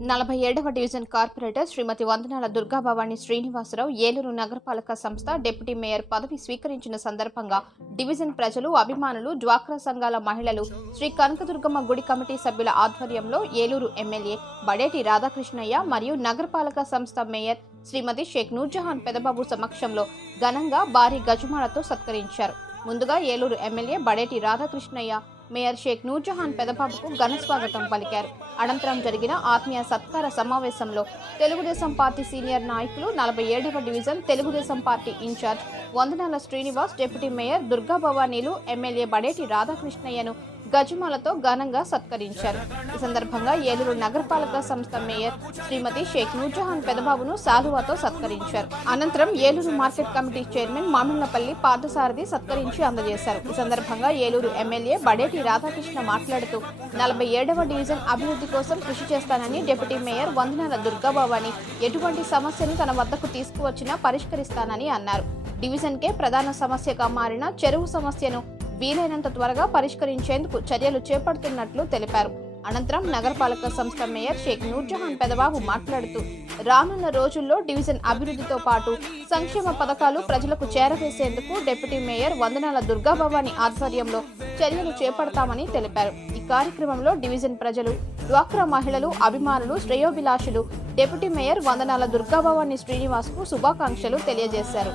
నలభై ఏడవ division corporator శ్రీమతి వందనాల దుర్గాభవాని శ్రీనివాసరావు ఏలూరు నగరపాలక సంస్థ డిప్యూటీ మేయర్ పదవి స్వీకరించిన సందర్భంగా డివిజన్ ప్రజలు అభిమానులు డ్వాక్రా సంఘాల మహిళలు శ్రీ కనకదుర్గమ్మ గుడి కమిటీ సభ్యుల ఆధ్వర్యంలో ఏలూరు ఎమ్మెల్యే బడేటి రాధాకృష్ణయ్య మరియు నగరపాలక సంస్థ మేయర్ శ్రీమతి షేక్ నూర్జహాన్ పెదబాబు సమక్షంలో ఘనంగా భారీ గజమాలతో సత్కరించారు. ముందుగా ఏలూరు ఎమ్మెల్యే బడేటి రాధాకృష్ణయ్య మేయర్ షేక్ నూర్జహాన్ పెదబాబుకు ఘన స్వాగతం పలికారు. అనంతరం జరిగిన ఆత్మీయ సత్కార సమావేశంలో తెలుగుదేశం పార్టీ సీనియర్ నాయకులు నలభై ఏడవ division Telugudesam party incharge Vandanala Srinivas deputy mayor Durga భవానీలు MLA Badeti రాధాకృష్ణయ్యను గజమాలతో ఘనంగా సత్కరించారు. ఈ సందర్భంగా ఏలూరు నగరపాలక సంస్థ మేయర్ శ్రీమతి షేక్ నూర్జహాన్ పెదబాబును సాలువాతో సత్కరించారు. అనంతరం Eluru market committee chairman Mamillapalli Parthasarathi సత్కరించి అందజేశారు. ఈ సందర్భంగా ఏలూరు ఎమ్మెల్యే బడేటి రాధాకృష్ణ మాట్లాడుతూ నలభై ఏడవ డివిజన్ అభివృద్ధి కోసం కృషి చేస్తానని డిప్యూటీ మేయర్ వందనాల దుర్గాబాబాని ఎటువంటి సమస్యను తన వద్దకు తీసుకువచ్చినా పరిష్కరిస్తానని అన్నారు. డివిజన్కే ప్రధాన సమస్యగా మారిన చెరువు సమస్యను వీలైనంత త్వరగా పరిష్కరించేందుకు చర్యలు చేపడుతున్నట్లు తెలిపారు. అనంతరం నగరపాలక సంస్థ మేయర్ షేక్ నూర్జహాన్ పెదబాబు మాట్లాడుతూ రానున్న రోజుల్లో డివిజన్ అభివృద్ధితో పాటు సంక్షేమ పథకాలు ప్రజలకు చేరవేసేందుకు డిప్యూటీ మేయర్ వందనాల దుర్గాభవాని ఆధ్వర్యంలో చర్యలు చేపడతామని తెలిపారు. ఈ కార్యక్రమంలో డివిజన్ ప్రజలు డ్వాక్రా మహిళలు అభిమానులు శ్రేయోభిలాషులు డిప్యూటీ మేయర్ వందనాల దుర్గాభవాని శ్రీనివాస్కు శుభాకాంక్షలు తెలియజేశారు.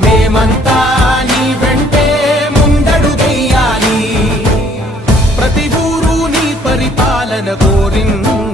మేమంతా నీ వెంటే ముందడుగెయ్యాలి ప్రతి ఊరు నీ పరిపాలన కోరింది.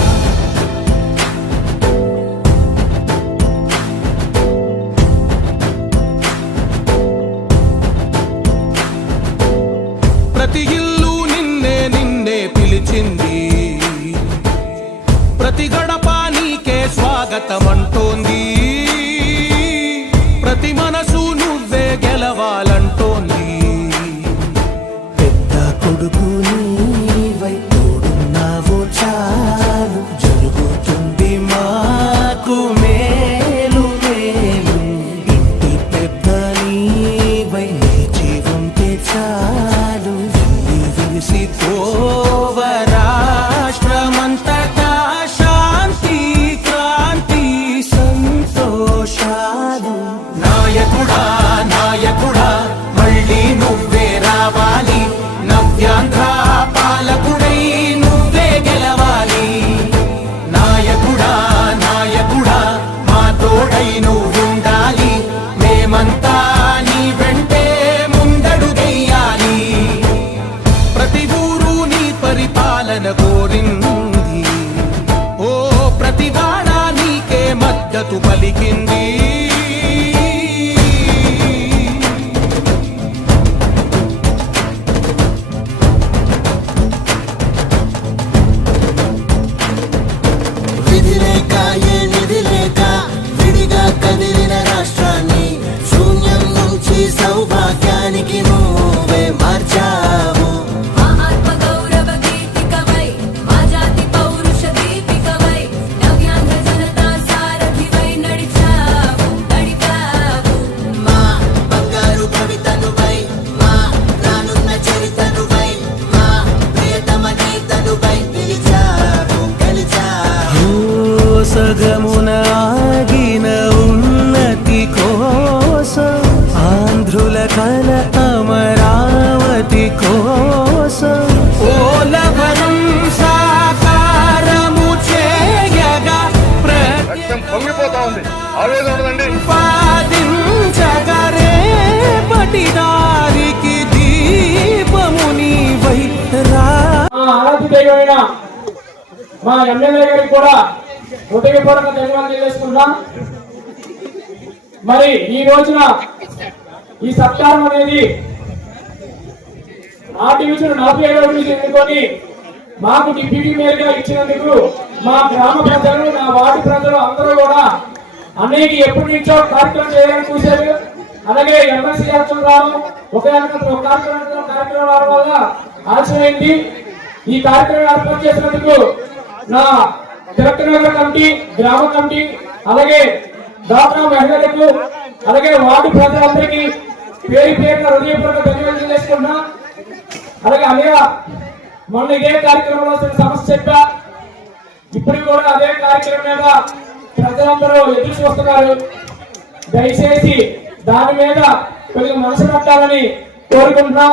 వెల్లి విరిసి మద్దతు పలికింది. మా ఎమ్మెల్యే గారికి కూడా హృదయపూర్వక ధన్యవాదాలు తెలియజేసుకుంటాం మరి ఈ రోజున ఈ సత్కారం అనేది ఆ డివిజన్ నలభై ఏడవ డివిజన్ ఎన్నుకొని మాకు డిప్యూటీ మేయర్గా ఇచ్చినందుకు మా గ్రామ ప్రజలు నా వార్డు ప్రజలు అందరూ కూడా అనేక ఎప్పటి నుంచో కార్యక్రమం చేయాలని చూశారు. అలాగే ఎమ్మెల్సీ ఎలక్షన్ రావడం ఒక ఒక కార్యక్రమం కార్యక్రమం రావడం వల్ల ఆలస్యమైంది. ఈ కార్యక్రమం ఏర్పాటు చేసినందుకు నా తిరక్కనగర్ కమిటీ గ్రామ కమిటీ అలాగే డాక్టర్ మహిళలకు అలాగే వార్డు ప్రజలందరికీ పేరు పేరున హృదయపూర్వక ధన్యవాదాలు చేసుకుంటున్నా అలాగే అలాగే మొన్న ఇదే కార్యక్రమంలో వచ్చిన సమస్య చెప్పా. ఇప్పుడు కూడా అదే కార్యక్రమం మీద ప్రజలందరూ ఎదురు చూస్తున్నారు. దయచేసి దాని మీద కొద్దిగా మనసు పెట్టాలని కోరుకుంటున్నా.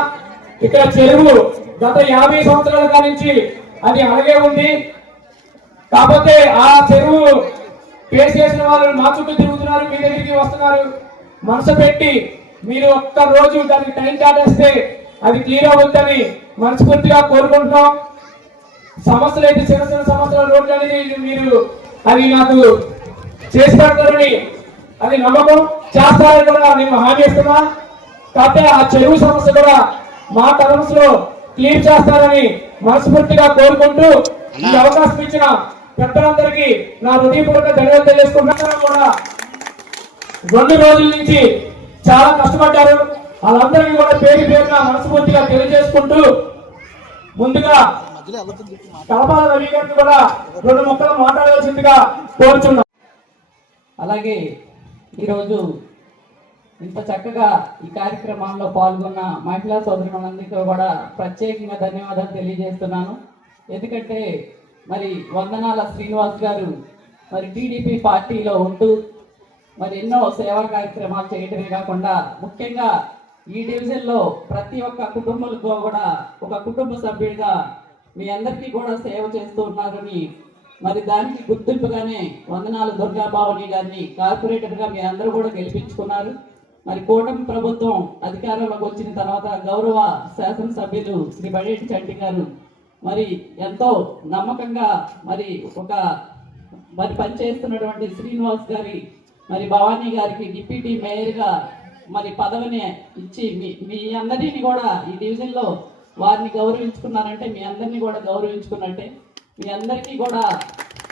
ఇక్కడ చెరువు గత యాభై సంవత్సరాల నుంచి అది అలాగే ఉంది. కాకపోతే ఆ చెరువు వేసేసిన వాళ్ళు మా చుట్టూ తిరుగుతున్నారు మీ దగ్గరికి వస్తున్నారు. మనసు పెట్టి మీరు ఒక్క రోజు దానికి టైం దాటేస్తే అది క్లియర్ అవుతుందని మనస్ఫూర్తిగా కోరుకుంటున్నాం. సమస్యలు అయితే చిన్న చిన్న సమస్యల రోడ్లు అనేది మీరు అది నాకు చేసి పెడతారని అది నమ్మకం. చేస్తారని కూడా నేను హామీ ఇస్తున్నా. కాకపోతే ఆ చెరువు సమస్య కూడా మా టర్మ్స్లో క్లియర్ చేస్తారని మనస్ఫూర్తిగా కోరుకుంటూ ఈ అవకాశం ఇచ్చిన పెద్దలందరికీ నా హృదయపూర్వక ధన్యవాదాలు తెలియజేసుకుంటున్నాను. కూడా రెండు రోజుల నుంచి చాలా కష్టపడ్డారు. వాళ్ళందరికీ కూడా పేరు పేరున మనస్ఫూర్తిగా తెలియజేసుకుంటూ ముందుగా కలపాల రవి గారిని కూడా రెండు ముక్కలు మాట్లాడవలసిందిగా కోరుచున్నాం అలాగే ఈరోజు ఇంత చక్కగా ఈ కార్యక్రమంలో పాల్గొన్న మహిళా సోదరులందరికీ కూడా ప్రత్యేకంగా ధన్యవాదాలు తెలియజేస్తున్నాను. ఎందుకంటే మరి వందనాల శ్రీనివాస్ గారు మరి టీడీపీ పార్టీలో ఉంటూ మరి ఎన్నో సేవా కార్యక్రమాలు చేయటమే కాకుండా ముఖ్యంగా ఈ డివిజన్లో ప్రతి ఒక్క కుటుంబంలో కూడా ఒక కుటుంబ సభ్యుడిగా మీ అందరికీ కూడా సేవ చేస్తూ ఉన్నారని మరి దానికి గుర్తింపుగానే వందనాలు దుర్గా గారిని కార్పొరేటర్గా మీ అందరూ కూడా గెలిపించుకున్నారు. మరి కూటమి ప్రభుత్వం అధికారంలోకి వచ్చిన తర్వాత గౌరవ శాసనసభ్యులు శ్రీ బడేటి చంటి గారు మరి ఎంతో నమ్మకంగా మరి ఒక మరి పనిచేస్తున్నటువంటి శ్రీనివాస్ గారి మరి భవానీ గారికి డిప్యూటీ మేయర్గా మరి పదవిని ఇచ్చి మీ మీ అందరినీ కూడా ఈ డివిజన్లో వారిని గౌరవించుకున్నారంటే మీ అందరినీ కూడా గౌరవించుకున్నట్టే మీ అందరికీ కూడా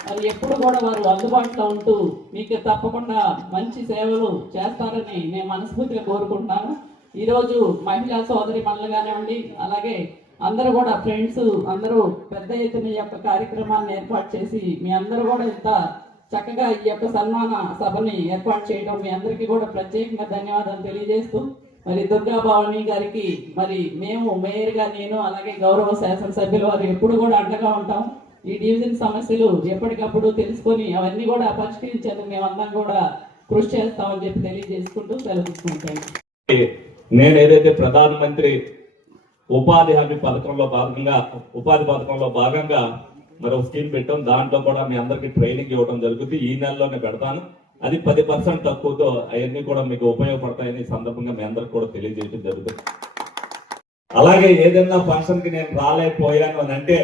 మరి ఎప్పుడు కూడా వారు అందుబాటులో ఉంటూ మీకు తప్పకుండా మంచి సేవలు చేస్తారని నేను మనస్ఫూర్తిగా కోరుకుంటున్నాను. ఈరోజు మహిళా సోదరి మనలు కానివ్వండి అలాగే అందరూ కూడా ఫ్రెండ్స్ అందరూ పెద్ద ఎత్తున ఈ యొక్క కార్యక్రమాన్ని ఏర్పాటు చేసి మీ అందరూ కూడా ఇంత చక్కగా ఈ యొక్క సన్మాన సభని ఏర్పాటు చేయడం మీ అందరికీ కూడా ప్రత్యేకంగా ధన్యవాదాలు తెలియజేస్తూ మరి దుర్గాభవాని గారికి మరి మేము మేయర్గా నేను అలాగే గౌరవ శాసనసభ్యులు వారు ఎప్పుడు కూడా అండగా ఉంటాం. ఈ డివిజన్ సమస్యలు ఎప్పటికప్పుడు తెలుసుకొని అవన్నీ కూడా పరిష్కరించేందుకు మేమందరం కూడా కృషి చేస్తామని చెప్పి తెలియజేసుకుంటూ సెలవు తీసుకుంటాను నేను ఏదైతే ప్రధానమంత్రి ఉపాధి హామీ పథకంలో భాగంగా ఉపాధి పథకంలో భాగంగా మరో స్కీమ్ పెట్టాం. దాంట్లో కూడా మీ అందరికి ట్రైనింగ్ ఇవ్వడం జరుగుతుంది. ఈ నెలలోనే పెడతాను. అది పది పర్సెంట్ తక్కువతో అవన్నీ కూడా మీకు ఉపయోగపడతాయని సందర్భంగా మీ అందరికి కూడా తెలియజేయడం జరుగుతుంది. అలాగే ఏదైనా ఫంక్షన్కి నేను రాలేకపోయాను అని అంటే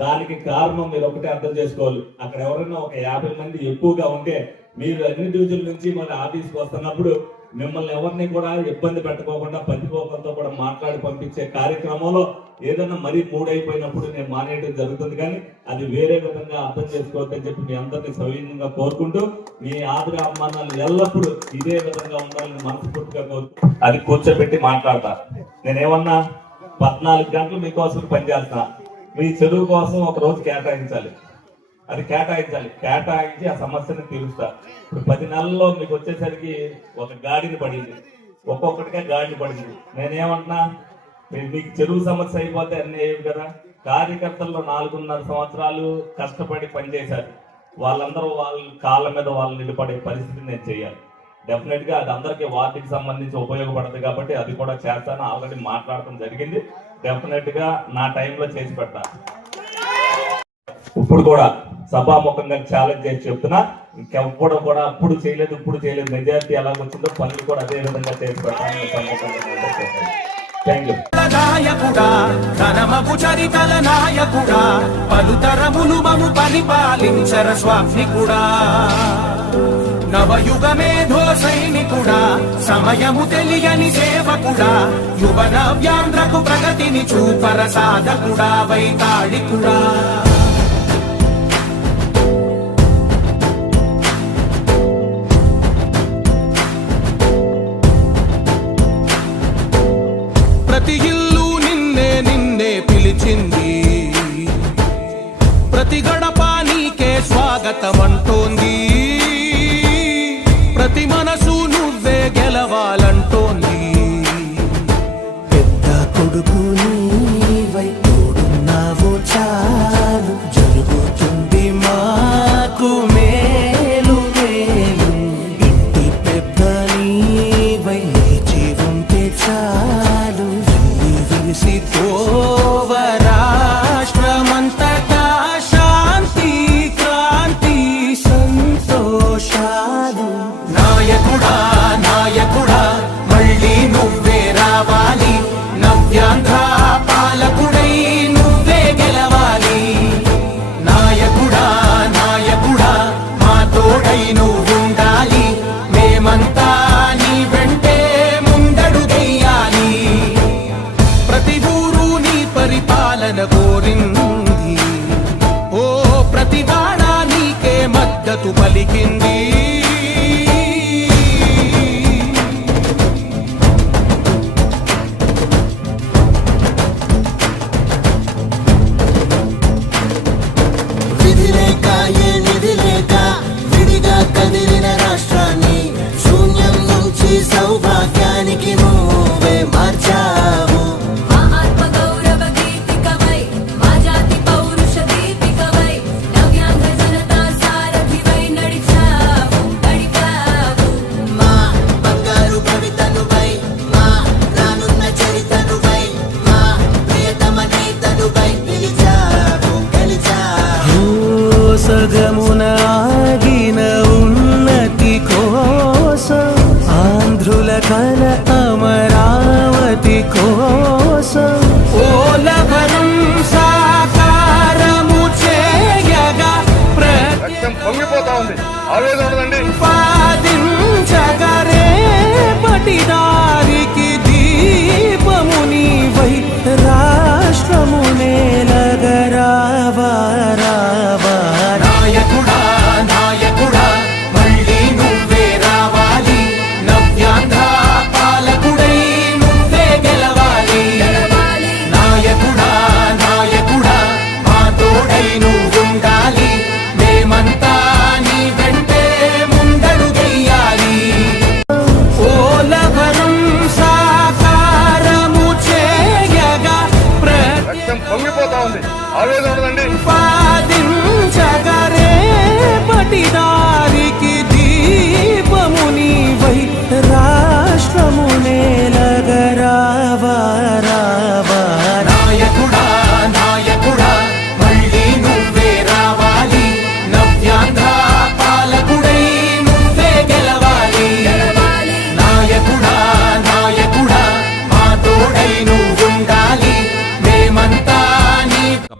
దానికి కారణం మీరు ఒకటే అర్థం చేసుకోవాలి. అక్కడ ఎవరైనా ఒక యాభై మంది ఎక్కువగా ఉంటే మీరు అన్ని డివిజన్ నుంచి మన ఆఫీస్కి వస్తున్నప్పుడు మిమ్మల్ని ఎవరిని కూడా ఇబ్బంది పెట్టకోకుండా పంచుకోకుండా కూడా మాట్లాడి పంపించే కార్యక్రమంలో ఏదైనా మరీ మూడైపోయినప్పుడు నేను మానేయడం జరుగుతుంది కానీ అది వేరే విధంగా అర్థం చేసుకోవద్దని చెప్పి మీ అందరినీ సవినీయంగా కోరుకుంటూ మీ ఆదర అమ్మానాలు ఎల్లప్పుడూ ఇదే విధంగా ఉండాలని మనస్ఫూర్తిగా కోరుకు అది కూర్చోబెట్టి మాట్లాడతా. నేనేమన్నా పద్నాలుగు గంటలు మీకోసం పనిచేస్తా మీ చదువు కోసం ఒక రోజు కేటాయించాలి. అది కేటాయించాలి. కేటాయించి ఆ సమస్యను తీరుస్తా. ఇప్పుడు పది నెలల్లో మీకు వచ్చేసరికి ఒక గాడిని పడింది. ఒక్కొక్కటిగా గాడిని పడింది. నేనేమంటున్నా? మీ- మీకు చెరువు సమస్య అయిపోతే అన్నీ అయ్యేవి కదా? కార్యకర్తల్లో నాలుగున్నర సంవత్సరాలు కష్టపడి పనిచేశారు. వాళ్ళందరూ వాళ్ళ కాళ్ళ మీద వాళ్ళు నిలబడే పరిస్థితి నేను చేయాలి. డెఫినెట్గా అది అందరికీ వార్డుకి సంబంధించి ఉపయోగపడదు కాబట్టి అది కూడా చేస్తాను. ఆల్రెడీ మాట్లాడటం జరిగింది. డెఫినెట్గా నా టైంలో చేసి పెడతా. ఇప్పుడు కూడా సభాముఖంగా ఛాలెంజ్ చేసి చెప్తున్నా ఇంకెప్పుడు కూడా అప్పుడు చేయలేదు ఇప్పుడు చేయలేదు. మెజారిటీ ఎలా వచ్చిందో పనులు కూడా అదే విధంగా చేసి పెడతాను. థ్యాంక్ యూ నాయకుడా చరితల నాయకుడా పలుతరములు మము పరిపాలించర స్వామికుడా. నవయుగ మేధో సైనికుడా సమయము తెలియని సేవకుడా యువన వ్యాంధ్రకు ప్రగతిని చూపర సాధకుడా వైతాళికుడా.